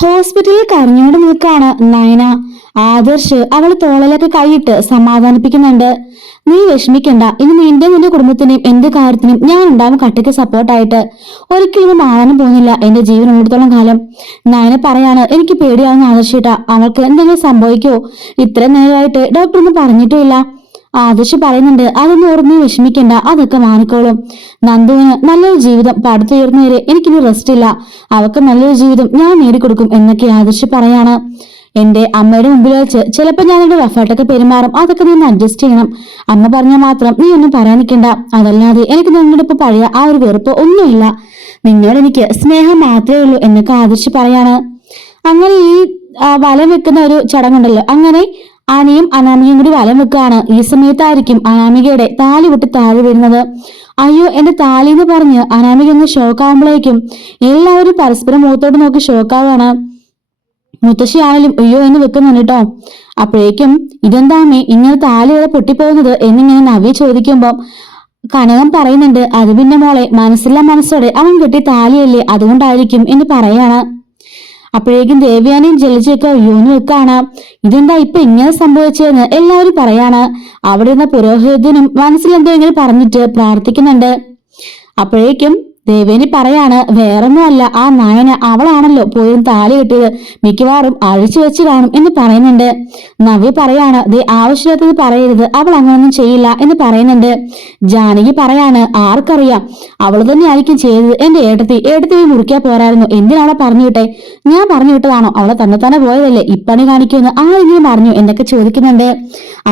ഹോസ്പിറ്റലിൽ കരഞ്ഞുകൊണ്ട് നിൽക്കാണ് നയന. ആദർശ് അവള് തോളിലൊക്കെ കൈയിട്ട് സമാധാനിപ്പിക്കുന്നുണ്ട്. നീ വിഷമിക്കണ്ട, ഇനി നിന്റെ കുടുംബത്തിന്റെയും എന്ത് കാര്യത്തിനും ഞാൻ ഉണ്ടാവും കട്ടയ്ക്ക് സപ്പോർട്ടായിട്ട്. ഒരിക്കലും ഇത് മാറാനും പോകുന്നില്ല എന്റെ ജീവൻ ഉള്ളിടത്തോളം കാലം. നയന പറയാണ്, എനിക്ക് പേടിയാവുന്ന ആദർശിട്ടാ, അവൾക്ക് എന്തെങ്കിലും സംഭവിക്കോ? ഇത്രയും നേരമായിട്ട് ഡോക്ടർ ഒന്നും പറഞ്ഞിട്ടുമില്ല. ആദർശ് പറയുന്നുണ്ട്, അതൊന്നും ഓർമ്മ വിഷമിക്കണ്ട, അതൊക്കെ മാറിക്കോളും. നന്ദുവിന് നല്ലൊരു ജീവിതം പടുത്തുയർന്നവരെ എനിക്കിനി റെസ്റ്റ് ഇല്ല. അവൾക്ക് നല്ലൊരു ജീവിതം ഞാൻ നേടിക്കൊടുക്കും എന്നൊക്കെ ആദർശ് പറയാണ്. എന്റെ അമ്മയുടെ മുമ്പിൽ വെച്ച് ചിലപ്പോൾ ഞാൻ എന്റെ റഫായിട്ടൊക്കെ പെരുമാറും, അതൊക്കെ നീ ഒന്ന് അഡ്ജസ്റ്റ് ചെയ്യണം. അമ്മ പറഞ്ഞാൽ മാത്രം നീ ഒന്നും പറയാൻ നിൽക്കണ്ട. അതല്ലാതെ എനിക്ക് നിങ്ങളുടെ ഇപ്പൊ പഴയ ആ ഒരു വെറുപ്പ് ഒന്നുമില്ല. നിന്നോട് എനിക്ക് സ്നേഹം മാത്രമേ ഉള്ളൂ എന്നൊക്കെ ആദർശ് പറയാണ്. അങ്ങനെ ഈ വലം വെക്കുന്ന ഒരു ചടങ്ങുണ്ടല്ലോ, അങ്ങനെ ആനയും അനാമികയും കൂടി വലം വെക്കുകയാണ്. ഈ സമയത്തായിരിക്കും അനാമികയുടെ താലി വിട്ട് താഴെ വരുന്നത്. അയ്യോ എന്റെ താലി എന്ന് പറഞ്ഞ് അനാമിക ഒന്ന് ഷോക്കാവുമ്പോഴേക്കും എല്ലാവരും പരസ്പരം മുഖത്തോട്ട് നോക്കി ഷോക്കാവാണ്. മുത്തശ്ശിയായാലും അയ്യോ എന്ന് വെക്കുന്നുണ്ട് കേട്ടോ. അപ്പോഴേക്കും ഇതെന്താമേ ഇങ്ങനെ താലി വരെ പൊട്ടിപ്പോകുന്നത് എന്നിങ്ങനെ നവ്യ ചോദിക്കുമ്പോ കനകം പറയുന്നുണ്ട്, അത് പിന്നെ മോളെ മനസ്സില്ല മനസ്സോടെ അവൻ കെട്ടി താലിയല്ലേ, അതുകൊണ്ടായിരിക്കും എന്ന് പറയാണ്. അപ്പോഴേക്കും ദേവ്യാനിയും ജലജയൊക്കെ അയ്യോന്ന് വെക്കാണ്. ഇതെന്താ ഇപ്പൊ ഇങ്ങനെ സംഭവിച്ചതെന്ന് എല്ലാവരും പറയാണ്. അവിടെ ഇരുന്ന പുരോഹിതനും മനസ്സിൽ എന്തെങ്കിലും പറഞ്ഞിട്ട് പ്രാർത്ഥിക്കുന്നുണ്ട്. അപ്പോഴേക്കും ദേവേനി പറയാണ്, വേറൊന്നുമല്ല, ആ നയന അവളാണല്ലോ പോയി താലി കെട്ടിയത്, മിക്കവാറും അഴിച്ചു വെച്ച് കാണും എന്ന് പറയുന്നുണ്ട്. നവ്യ പറയാണ്, ദേ ആവശ്യമില്ലാത്തത് പറയരുത്, അവൾ അങ്ങനൊന്നും ചെയ്യില്ല എന്ന് പറയുന്നുണ്ട്. ജാനകി പറയാണ്, ആർക്കറിയാം, അവള് തന്നെ ആയിരിക്കും ചെയ്തത്. എന്റെ ഏട്ടത്തി മുറിക്കാ പോരായിരുന്നു, എന്തിനാവളെ പറഞ്ഞു വിട്ടെ? ഞാൻ പറഞ്ഞു വിട്ടതാണോ? അവളെ തന്നെ പോയതല്ലേ, ഇപ്പണി കാണിക്കുമെന്ന് ആരെങ്കിലും പറഞ്ഞു എന്നൊക്കെ ചോദിക്കുന്നുണ്ട്.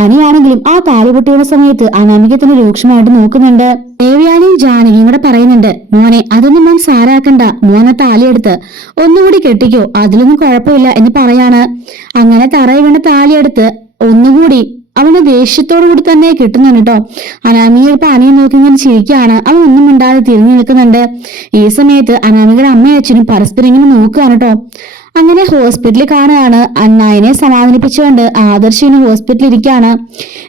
അനിയാണെങ്കിലും ആ താലി പൊട്ടിയുള്ള സമയത്ത് അനാമികത്തിന് രൂക്ഷമായിട്ട് നോക്കുന്നുണ്ട്. ദേവ്യാനിയും ജാനകിയും കൂടെ പറയുന്നുണ്ട്, മോനെ അതൊന്നും മോൻ സാരാക്കണ്ട, മോനെ താലിയെടുത്ത് ഒന്നുകൂടി കെട്ടിക്കോ, അതിലൊന്നും കുഴപ്പമില്ല എന്ന് പറയാണ്. അങ്ങനെ തറയിൽ വീണ താലിയെടുത്ത് ഒന്നുകൂടി അവന് ദേഷ്യത്തോടു കൂടി തന്നെ കിട്ടുന്നുണ്ട് കേട്ടോ. അനാമിക ഇപ്പൊ അനിയെ നോക്കി ഇങ്ങനെ ചിരിക്കുകയാണ്. അവൻ ഒന്നും മിണ്ടാതെ തിരിഞ്ഞു നിൽക്കുന്നുണ്ട്. ഈ സമയത്ത് അനാമികയുടെ അമ്മയും അച്ഛനും പരസ്പരം ഇങ്ങനെ നോക്കുകയാണ് കേട്ടോ. അങ്ങനെ ഹോസ്പിറ്റലിൽ കാണുകയാണ്. അന്നായനെ സമാധാനിപ്പിച്ചുകൊണ്ട് ആദർശിന് ഹോസ്പിറ്റലിൽ ഇരിക്കുകയാണ്.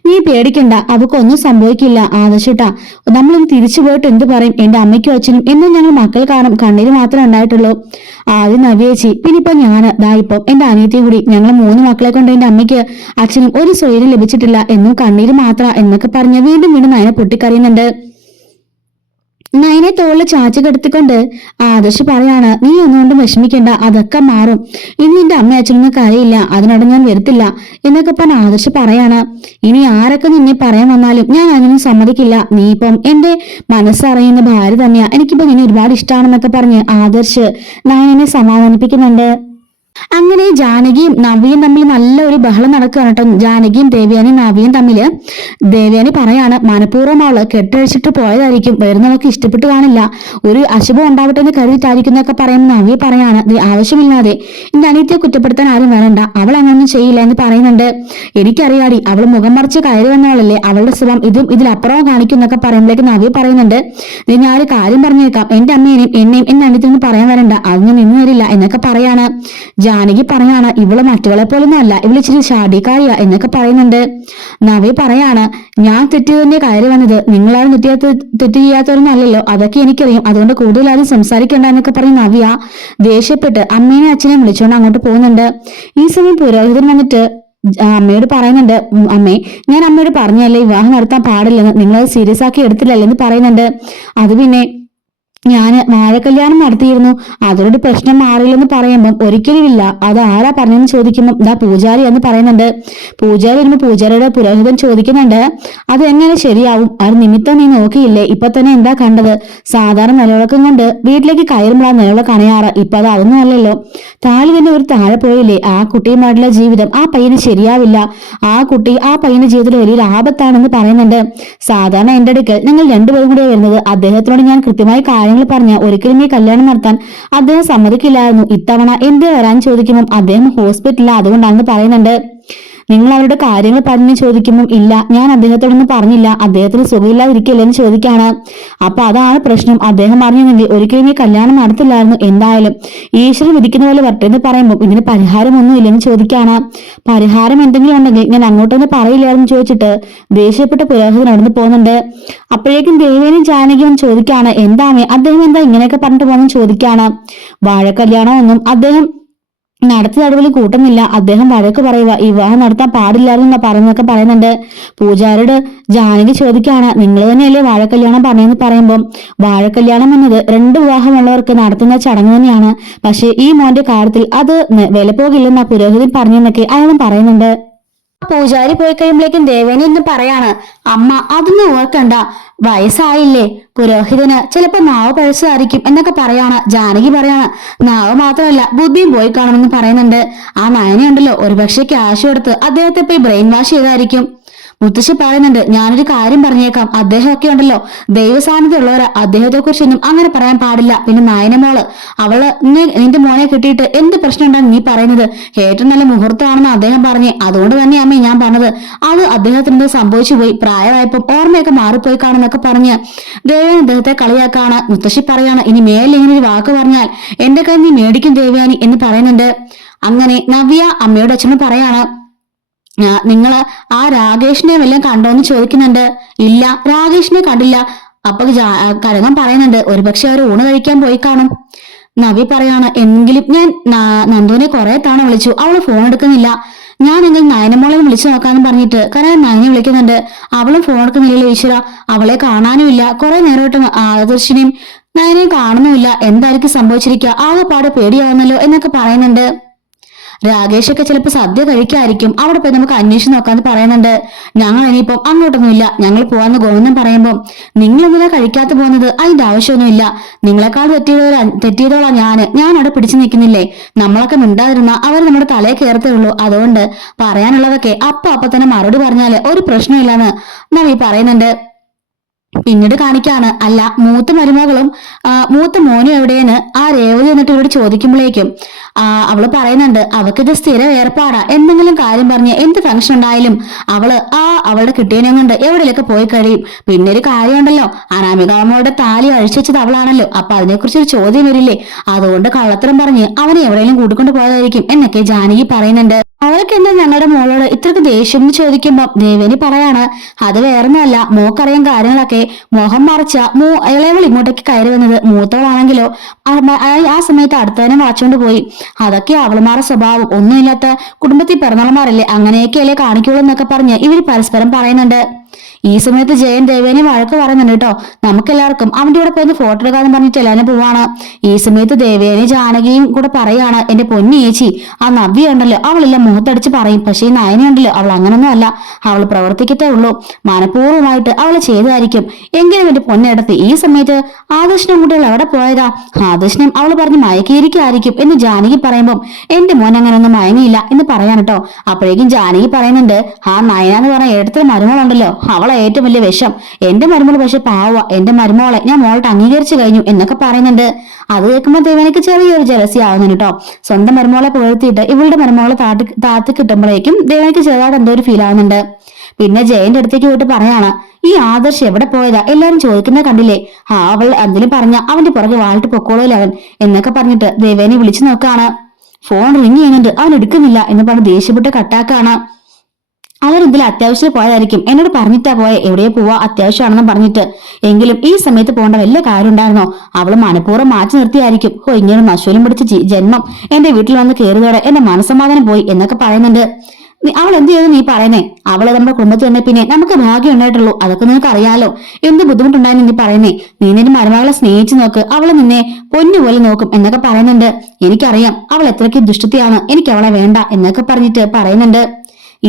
നീ പേടിക്കണ്ട, അവക്കൊന്നും സംഭവിക്കില്ല ആദർശിട്ടാ, നമ്മളിന്ന് തിരിച്ചു പോയിട്ട് എന്ത് പറയും എന്റെ അമ്മയ്ക്കും അച്ഛനും എന്നും ഞങ്ങൾ മക്കൾ കാണും, കണ്ണീര് മാത്രമേ ഉണ്ടായിട്ടുള്ളൂ. ആദ്യം നവ്യേച്ചി, പിന്നെ ഇപ്പൊ ഞാന് ദാ ഇപ്പം എന്റെ അനിയത്തിയും കൂടി, ഞങ്ങൾ 3 മക്കളെ കൊണ്ട് എന്റെ അമ്മയ്ക്ക് അച്ഛനും ഒരു സ്വൈര്യം ലഭിച്ചിട്ടില്ല, എന്നും കണ്ണീര് മാത്ര എന്നൊക്കെ പറഞ്ഞ് വീണ്ടും നയനെ പൊട്ടിക്കറിയുന്നുണ്ട്. നയനെ തോളിൽ ചാച്ചു കെടുത്തിക്കൊണ്ട് ആദർശ് പറയാണ്, നീ ഒന്നുകൊണ്ടും വിഷമിക്കണ്ട, അതൊക്കെ മാറും, ഇനി നിന്റെ അമ്മ അച്ഛനൊന്നും കാര്യമില്ല, അതിനോട് ഞാൻ വരുത്തില്ല എന്നൊക്കെ പറഞ്ഞ ആദർശ് പറയാണ്. ഇനി ആരൊക്കെ നിന്നെ പറയാൻ വന്നാലും ഞാൻ അതിനൊന്നും സമ്മതിക്കില്ല, നീ ഇപ്പം എന്റെ മനസ്സറിയുന്ന ഭാര്യ തന്നെയാ, എനിക്കിപ്പോ നിന്നെ ഒരുപാട് ഇഷ്ടമാണെന്നൊക്കെ പറഞ്ഞ് ആദർശ് നയനെ സമാധാനിപ്പിക്കുന്നുണ്ട്. അങ്ങനെ ജാനകിയും നവ്യയും തമ്മിൽ നല്ലൊരു ബഹളം നടക്കുകയാണ് കേട്ടോ. ജാനകിയും ദേവ്യാനിയും നവ്യയും തമ്മില്. ദേവ്യാനി പറയാണ്, മനഃപൂർവ്വം അവള് കെട്ടഴിച്ചിട്ട് പോയതായിരിക്കും, വരുന്നവർക്ക് ഇഷ്ടപ്പെട്ട് കാണില്ല, ഒരു അശുഭം ഉണ്ടാവട്ടെ എന്ന് കരുതിയിട്ടായിരിക്കും എന്നൊക്കെ പറയുമ്പോൾ നവ്യ പറയാണ്, ആവശ്യമില്ലാതെ എന്റെ അനിയത്തിയെ കുറ്റപ്പെടുത്താൻ ആരും വരണ്ട, അവൾ അങ്ങനൊന്നും ചെയ്യില്ല എന്ന് പറയുന്നുണ്ട്. എനിക്കറിയാടി, അവള് മുഖം മറിച്ച് കയറി വന്നവളല്ലേ, അവളുടെ സ്വഭാവം ഇതിലപ്പുറവും കാണിക്കും എന്നൊക്കെ പറയുമ്പോഴേക്ക് നവ്യ പറയുന്നുണ്ട്, ഞാൻ ഒരു കാര്യം പറഞ്ഞേക്കാം, എന്റെ അമ്മേനെയും എന്നെയും എന്റെ അനിയത്തിനൊന്നും പറയാൻ വരണ്ട, അതൊന്നും നിന്ന് വരില്ല എന്നൊക്കെ പറയാണ്. ജാനകി പറയാണ്, ഇവള് മറ്റുകളെ പോലൊന്നും അല്ല, ഇവള് ഇച്ചിരി ഷാഡിക്കാരിയാ എന്നൊക്കെ പറയുന്നുണ്ട്. നവ്യ പറയാണ്, ഞാൻ തെറ്റ് തന്നെ കയറി വന്നത്, നിങ്ങളാരും തെറ്റ് ചെയ്യാത്തവരൊന്നും അല്ലല്ലോ, അതൊക്കെ എനിക്കറിയാം, അതുകൊണ്ട് കൂടുതലാരും സംസാരിക്കണ്ട എന്നൊക്കെ പറഞ്ഞ് നവ്യ ദേഷ്യപ്പെട്ട് അമ്മേനെ അച്ഛനെ വിളിച്ചുകൊണ്ട് അങ്ങോട്ട് പോകുന്നുണ്ട്. ഈ സമയം പുരോഹിതൻ വന്നിട്ട് അമ്മയോട് പറയുന്നുണ്ട്, അമ്മേ ഞാൻ അമ്മയോട് പറഞ്ഞല്ലേ വിവാഹം നടത്താൻ പാടില്ലെന്ന്, നിങ്ങളത് സീരിയസ് ആക്കി എടുത്തില്ലല്ലോ എന്ന് പറയുന്നുണ്ട്. അത് പിന്നെ ഞാന് വാഴക്കല്യാണം നടത്തിയിരുന്നു, അതിലൊരു പ്രശ്നം മാറിയില്ലെന്ന് പറയുമ്പം ഒരിക്കലും ഇല്ല, അത് ആരാ പറഞ്ഞെന്ന് ചോദിക്കുമ്പം ഇതാ പൂജാരി എന്ന് പറയുന്നുണ്ട്. പൂജാരി വരുമ്പോ പൂജാരിയുടെ പുരോഹിതൻ ചോദിക്കുന്നുണ്ട്, അത് എങ്ങനെ ശരിയാവും, അത് നിമിത്തം നീ നോക്കിയില്ലേ, ഇപ്പൊ തന്നെ എന്താ കണ്ടത്, സാധാരണ നിലവിളക്കം കൊണ്ട് വീട്ടിലേക്ക് കയറുമ്പോഴാണ് നിലവിളക്ക് അണയാറ്, ഇപ്പൊ അത് അതൊന്നും അല്ലല്ലോ, താഴെ തന്നെ ഒരു താഴെ പോയില്ലേ, ആ കുട്ടിയുമായിട്ടുള്ള ജീവിതം ആ പയ്യന് ശരിയാവില്ല, ആ കുട്ടി ആ പയ്യന്റെ ജീവിതത്തിൽ വലിയൊരു ആപത്താണെന്ന് പറയുന്നുണ്ട്. സാധാരണ എന്റെ അടുക്കൽ ഞങ്ങൾ രണ്ടുപേരും കൂടെ വരുന്നത്, അദ്ദേഹത്തിനോട് ഞാൻ കൃത്യമായി പറഞ്ഞ ഒരിക്കലും ഈ കല്യാണം നടത്താൻ അദ്ദേഹം സമ്മതിക്കില്ലായിരുന്നു, ഇത്തവണ എന്ത് വരാൻ ചോദിക്കുമ്പോൾ അദ്ദേഹം ഹോസ്പിറ്റലിൽ അതുകൊണ്ടാണെന്ന് പറയുന്നുണ്ട്. നിങ്ങൾ അവരുടെ കാര്യങ്ങൾ പറഞ്ഞു ചോദിക്കുമ്പോൾ ഇല്ല, ഞാൻ അദ്ദേഹത്തോടൊന്നും പറഞ്ഞില്ല, അദ്ദേഹത്തിന് സുഖമില്ലാതിരിക്കില്ലെന്ന് ചോദിക്കാണ്. അപ്പൊ അതാണ് പ്രശ്നം, അദ്ദേഹം പറഞ്ഞെങ്കിൽ ഒരിക്കലും ഈ കല്യാണം നടത്തില്ലായിരുന്നു, എന്തായാലും ഈശ്വരൻ വിധിക്കുന്ന പോലെ വരട്ടെ എന്ന് പറയുമ്പോൾ ഇതിന് പരിഹാരമൊന്നും ഇല്ലെന്ന് ചോദിക്കാണ്. പരിഹാരം എന്തെങ്കിലും ഉണ്ടെങ്കിൽ ഞാൻ അങ്ങോട്ടൊന്ന് പറയില്ലായിരുന്നു ചോദിച്ചിട്ട് ദേഷ്യപ്പെട്ട പുരോഹിതൻ നടന്നു പോകുന്നുണ്ട്. അപ്പോഴേക്കും ദേവേനും ജാനകിയും ചോദിക്കാണ്, എന്താമേ അദ്ദേഹം എന്താ ഇങ്ങനെയൊക്കെ പറഞ്ഞിട്ട് പോകുന്നു ചോദിക്കാണ്. വാഴക്കല്യാണം ഒന്നും അദ്ദേഹം നടത്തി തടവിൽ കൂട്ടുന്നില്ല. അദ്ദേഹം വഴക്ക് പറയുക, വിവാഹം നടത്താൻ പാടില്ലായിരുന്ന പറയുന്നൊക്കെ പറയുന്നുണ്ട്. പൂജാരിയോട് ജാനകി ചോദിക്കാണ്, നിങ്ങൾ തന്നെയല്ലേ വാഴക്കല്യാണം പറഞ്ഞെന്ന് പറയുമ്പോൾ, വാഴക്കല്യാണം എന്നത് 2 വിവാഹമുള്ളവർക്ക് നടത്തുന്ന ചടങ്ങ് തന്നെയാണ്. പക്ഷേ ഈ മോന്റെ കാര്യത്തിൽ അത് വില പോകില്ലെന്ന പുരോഹിതൻ പറഞ്ഞെന്നൊക്കെ അയാളും പറയുന്നുണ്ട്. പൂജാരി പോയി കഴിയുമ്പോഴേക്കും ദേവേനി എന്ന് പറയാണ്, അമ്മ അതൊന്നും ഓർക്കണ്ട, വയസ്സായില്ലേ, പുരോഹിതന് ചിലപ്പോ നാവ് പഴച്ചതായിരിക്കും എന്നൊക്കെ പറയാണ്. ജാനകി പറയാണ്, നാവ് മാത്രമല്ല ബുദ്ധിയും പോയി കാണുമെന്ന് പറയുന്നുണ്ട്. ആ നയനയുണ്ടല്ലോ ഒരുപക്ഷെ ക്യാഷ് കൊടുത്ത് അദ്ദേഹത്തെ പോയി ബ്രെയിൻ വാഷ് ചെയ്തായിരിക്കും. മുത്തശ്ശി പറയുന്നുണ്ട്, ഞാനൊരു കാര്യം പറഞ്ഞേക്കാം, അദ്ദേഹമൊക്കെ ഉണ്ടല്ലോ ദൈവസാന്നിധ്യമുള്ളവരാ, അദ്ദേഹത്തെ കുറിച്ചൊന്നും അങ്ങനെ പറയാൻ പാടില്ല. പിന്നെ നായനമോള്, അവള് നിന്റെ മോനെ കിട്ടിയിട്ട് എന്ത് പ്രശ്നം ഉണ്ടാകും നീ പറയുന്നത്? ഏറ്റവും നല്ല മുഹൂർത്തമാണെന്ന് അദ്ദേഹം പറഞ്ഞേ, അതുകൊണ്ട് തന്നെ അമ്മേ ഞാൻ പറഞ്ഞത്. അത് അദ്ദേഹത്തിന് സംഭവിച്ചു പോയി, പ്രായമായപ്പം ഓർമ്മയൊക്കെ മാറിപ്പോയി കാണുന്നൊക്കെ പറഞ്ഞ് ദേവയാനി അദ്ദേഹത്തെ കളിയാക്കാണ്. മുത്തശ്ശി പറയാണ്, ഇനി മേലിൽ ഇങ്ങനെ ഒരു വാക്ക് പറഞ്ഞാൽ എന്റെ കയ്യിൽ നീ മേടിക്കും ദേവയാനി എന്ന് പറയുന്നുണ്ട്. അങ്ങനെ നവ്യ അമ്മയോട് അച്ഛനും പറയാണ്, നിങ്ങള് ആ രാകേഷിനെ വല്ലതും കണ്ടോന്ന് ചോദിക്കുന്നുണ്ട്. ഇല്ല, രാകേഷിനെ കണ്ടില്ല. അപ്പൊ കരകം പറയുന്നുണ്ട്, ഒരുപക്ഷെ അവർ ഊണ് കഴിക്കാൻ പോയി കാണും. നവി പറയാണ്, എങ്കിലും ഞാൻ നന്ദുവിനെ കുറെ തവണ വിളിച്ചു, അവള് ഫോൺ എടുക്കുന്നില്ല. ഞാൻ നിങ്ങൾ നയനമോളെ വിളിച്ചു നോക്കാന്ന് പറഞ്ഞിട്ട് കാരണം നയനെ വിളിക്കുന്നുണ്ട്, അവളും ഫോൺ എടുക്കുന്നില്ലല്ലോ ഈശ്വര, അവളെ കാണാനുമില്ല. കുറെ നേരമായിട്ട് ആദർശിനെയും നയനെയും കാണുന്നുമില്ല. എന്തായിരിക്കും സംഭവിച്ചിരിക്കുക, ആകെപ്പാട് പേടിയാവുന്നല്ലോ എന്നൊക്കെ പറയുന്നുണ്ട്. രാകേഷൊക്കെ ചിലപ്പോൾ സദ്യ കഴിക്കായിരിക്കും, അവിടെ പോയി നമുക്ക് അന്വേഷിച്ച് നോക്കാന്ന് പറയുന്നുണ്ട്. ഞങ്ങൾ ഇനിയിപ്പം അങ്ങോട്ടൊന്നുമില്ല, ഞങ്ങൾ പോവാന്ന് ഗോവിന്ദൻ പറയുമ്പോൾ, നിങ്ങൾ എന്തിനാ കഴിക്കാത്ത പോകുന്നത്? അതിന്റെ ആവശ്യമൊന്നുമില്ല, നിങ്ങളെക്കാൾ തെറ്റിയതോളാ ഞാൻ അവിടെ പിടിച്ചു നിൽക്കുന്നില്ലേ? നമ്മളൊക്കെ മിണ്ടാതിരുന്ന അവർ നമ്മുടെ തലയെ കയറത്തേ ഉള്ളൂ. അതുകൊണ്ട് പറയാനുള്ളതൊക്കെ അപ്പൊ തന്നെ മറുപടി പറഞ്ഞാല് ഒരു പ്രശ്നമില്ലാന്ന് നവി പറയുന്നുണ്ട്. പിന്നീട് കാണിക്കാണ്, അല്ല മൂത്ത മരുമകളും മൂത്ത മോനും എവിടെയെന്ന് ആ രേവതി എന്നിട്ട് ഇവരോട് ചോദിക്കുമ്പോഴേക്കും അവള് പറയുന്നുണ്ട്, അവക്കിത് സ്ഥിര ഏർപ്പാടാ, എന്തെങ്കിലും കാര്യം പറഞ്ഞ് എന്ത് ഫംഗ്ഷൻ ഉണ്ടായാലും അവളുടെ കിട്ടിയനെ കൊണ്ട് എവിടെയൊക്കെ പോയി കഴിയും. പിന്നെ ഒരു കാര്യമുണ്ടല്ലോ, അനാമികാമ്മയുടെ താലി അഴിച്ചുവെച്ചത് അവളാണല്ലോ, അപ്പൊ അതിനെക്കുറിച്ചൊരു ചോദ്യം വരില്ലേ, അതുകൊണ്ട് കള്ളത്തരം പറഞ്ഞ് അവനെ എവിടെയെങ്കിലും കൂട്ടിക്കൊണ്ട് പോയതായിരിക്കും എന്നൊക്കെ ജാനകി പറയുന്നുണ്ട്. അവൾക്ക് എന്താ ഞങ്ങളുടെ മോളോട് ഇത്രക്ക് ദേഷ്യം എന്ന് ചോദിക്കുമ്പോ ദേവേനി പറയാണ്, അത് വേറൊന്നുമല്ല, മോക്കറിയാൻ കാര്യങ്ങളൊക്കെ, മോഹം മറച്ച ഇളയവൾ ഇങ്ങോട്ടേക്ക് കയറി വന്നത്, മൂത്തവളാണെങ്കിലോ ആ സമയത്ത് അടുത്തവനെ വാച്ചുകൊണ്ട് പോയി. അതൊക്കെ അവളുമാരുടെ സ്വഭാവം, ഒന്നുമില്ലാത്ത കുടുംബത്തിൽ പിറന്നവളമാരല്ലേ, അങ്ങനെയൊക്കെയല്ലേ കാണിക്കുള്ളൂ എന്നൊക്കെ പറഞ്ഞ് ഇവർ പരസ്പരം പറയുന്നുണ്ട്. ഈ സമയത്ത് ജയൻ ദേവേനെ വഴക്ക് പറയുന്നുണ്ട് കേട്ടോ, നമുക്കെല്ലാവർക്കും അവന്റെ കൂടെ പോയി ഫോട്ടോ എടുക്കാന്ന് പറഞ്ഞിട്ട് എല്ലാവരും പോവാണ്. ഈ സമയത്ത് ദേവേനെ ജാനകിയും കൂടെ പറയാണ്, എന്റെ പൊന്നി ചേച്ചി, ആ നവ്യ ഉണ്ടല്ലോ അവളെല്ലാം മുഖത്തടിച്ച് പറയും, പക്ഷേ ഈ നയനയുണ്ടല്ലോ അവൾ അങ്ങനൊന്നും അല്ല, അവൾ പ്രവർത്തിക്കത്തേ ഉള്ളൂ, മനഃപൂർവ്വമായിട്ട് അവള് ചെയ്തതായിരിക്കും. എങ്കിലും എന്റെ പൊന്നെടുത്ത് ഈ സമയത്ത് ആദർശനം കുട്ടികൾ എവിടെ പോയതാ? ആദർശനം അവള് പറഞ്ഞ് മയക്കിയിരിക്കായിരിക്കും എന്ന് ജാനകി പറയുമ്പോൾ, എന്റെ മോൻ അങ്ങനെ ഒന്നും മയങ്ങിയില്ല എന്ന് പറയാൻ കേട്ടോ. അപ്പോഴേക്കും ജാനകി പറയുന്നുണ്ട്, ആ നയന എന്ന് പറഞ്ഞ എടുത്ത മരുമോളുണ്ടല്ലോ അവളെ ഏറ്റവും വലിയ വിഷം, എന്റെ മരുമോള് പക്ഷെ പാവ, എന്റെ മരുമോളെ ഞാൻ മോളെ അംഗീകരിച്ചു കഴിഞ്ഞു എന്നൊക്കെ പറയുന്നുണ്ട്. അത് കേൾക്കുമ്പോൾ ദേവനിക്ക് ചെറിയൊരു ജലസി ആവുന്നുണ്ട് കേട്ടോ. സ്വന്തം മരുമോളെ പുകഴ്ത്തിയിട്ട് ഇവളുടെ മരുമോളെ താത്തി കിട്ടുമ്പോഴേക്കും ദേവനിക്ക് ചെറുതായിട്ട് എന്തോ ഒരു ഫീൽ ആവുന്നുണ്ട്. പിന്നെ ജയന്റെ അടുത്തേക്ക് പോയിട്ട് പറയാണ്, ഈ ആദർശ് എവിടെ പോയതാ, എല്ലാരും ചോദിക്കുന്നത് കണ്ടില്ലേ, അവൾ എന്തെങ്കിലും പറഞ്ഞ അവന്റെ പുറകെ വാളിട്ട് പൊക്കോളൂല്ലേ അവൻ എന്നൊക്കെ പറഞ്ഞിട്ട് ദേവേനെ വിളിച്ചു നോക്കാണ്. ഫോൺ റിങ് ചെയ്യുന്നുണ്ട്, അവൻ എടുക്കുന്നില്ല എന്ന് പറഞ്ഞ് ദേഷ്യപ്പെട്ട് കട്ടാക്കാണ്. അവരെന്തെങ്കിലും അത്യാവശ്യം പോയതായിരിക്കും, എന്നോട് പറഞ്ഞിട്ടാ പോയെ, എവിടെയോ പോവാ അത്യാവശ്യമാണെന്ന് പറഞ്ഞിട്ട്. എങ്കിലും ഈ സമയത്ത് പോകേണ്ട വല്ല കാര്യം ഉണ്ടായിരുന്നോ? അവള് മനഃപൂർവ്വം മാറ്റി നിർത്തിയായിരിക്കും. ഇങ്ങനെ നശൂലും പിടിച്ച ജന്മം എന്റെ വീട്ടിൽ വന്ന് കയറിയതോടെ എന്റെ മനസ്സമാധാനം പോയി എന്നൊക്കെ പറയുന്നുണ്ട്. അവൾ എന്ത് ചെയ്തു നീ പറയുന്നേ? അവള് നമ്മുടെ കുടുംബത്തിൽ തന്നെ പിന്നെ നമുക്ക് ഭാഗ്യം ഉണ്ടായിട്ടുള്ളൂ, അതൊക്കെ നിനക്ക് അറിയാലോ. എന്ത് ബുദ്ധിമുട്ടുണ്ടായിരുന്നു നീ പറയുന്നേ? നീ നിന്റെ മരുമകളെ സ്നേഹിച്ചു നോക്ക്, അവള് നിന്നെ പൊന്നുപോലെ നോക്കും എന്നൊക്കെ പറയുന്നുണ്ട്. എനിക്കറിയാം അവൾ എത്രയ്ക്ക് ദുഷ്ടത്തിയാണ്, എനിക്ക് അവളെ വേണ്ട എന്നൊക്കെ പറഞ്ഞിട്ട് പറയുന്നുണ്ട്.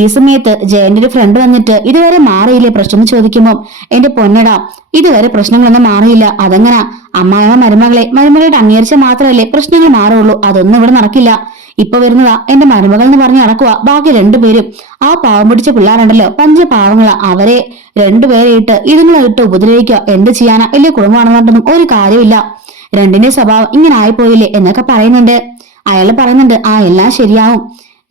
ഈ സമയത്ത് ജയന്റെ ഒരു ഫ്രണ്ട് വന്നിട്ട്, ഇതുവരെ മാറിയില്ലേ പ്രശ്നം എന്ന് ചോദിക്കുമ്പോൾ, എന്റെ പൊന്നടാ ഇതുവരെ പ്രശ്നങ്ങളൊന്നും മാറിയില്ല, അതെങ്ങനാ? അമ്മായിമ്മ മരുമകളെ അംഗീകരിച്ച മാത്രമല്ലേ പ്രശ്നങ്ങൾ മാറുള്ളൂ, അതൊന്നും ഇവിടെ നടക്കില്ല. ഇപ്പൊ വരുന്നതാ എന്റെ മരുമകൾ എന്ന് പറഞ്ഞ് നടക്കുക, ബാക്കി 2 പേരും ആ പാവം പിടിച്ച പിള്ളേരുണ്ടല്ലോ പഞ്ചപാവങ്ങളാ, അവരെ 2 പേരെ ഇതുങ്ങളെ ഉപദ്രവിക്കുക, എന്ത് ചെയ്യാനാ, വലിയ കുടുംബമാണെന്നൊന്നും ഒരു കാര്യമില്ല, 2ന്റെ സ്വഭാവം ഇങ്ങനെ ആയിപ്പോയില്ലേ എന്നൊക്കെ പറയുന്നുണ്ട്. അയാള് പറയുന്നുണ്ട്, എല്ലാം ശരിയാവും.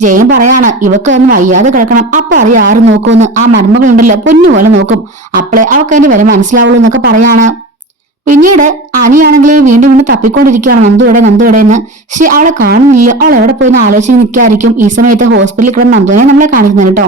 ജയൻ പറയാണ്, ഇവക്ക് ഒന്ന് വയ്യാതെ കിടക്കണം, അപ്പൊ അറിയാം ആരും നോക്കുമെന്ന്, ആ മരുമകളുണ്ടല്ലോ പൊന്നുപോലെ നോക്കും, അപ്പളെ അവക്ക് അതിന്റെ വില മനസ്സിലാവുള്ളൂ എന്നൊക്കെ പറയാണ്. പിന്നീട് അനിയാണെങ്കിലും വീണ്ടും തപ്പിക്കൊണ്ടിരിക്കുകയാണ് നന്ദുവിടെ എന്ന്. പക്ഷെ അവളെ കാണുന്നില്ല, അവൾ എവിടെ പോയിന്ന് ആലോചിച്ച് നിൽക്കായിരിക്കും. ഈ സമയത്ത് ഹോസ്പിറ്റലിൽ കിടന്ന് നന്ദുവിനെ നമ്മളെ കാണിക്കുന്നത് കേട്ടോ.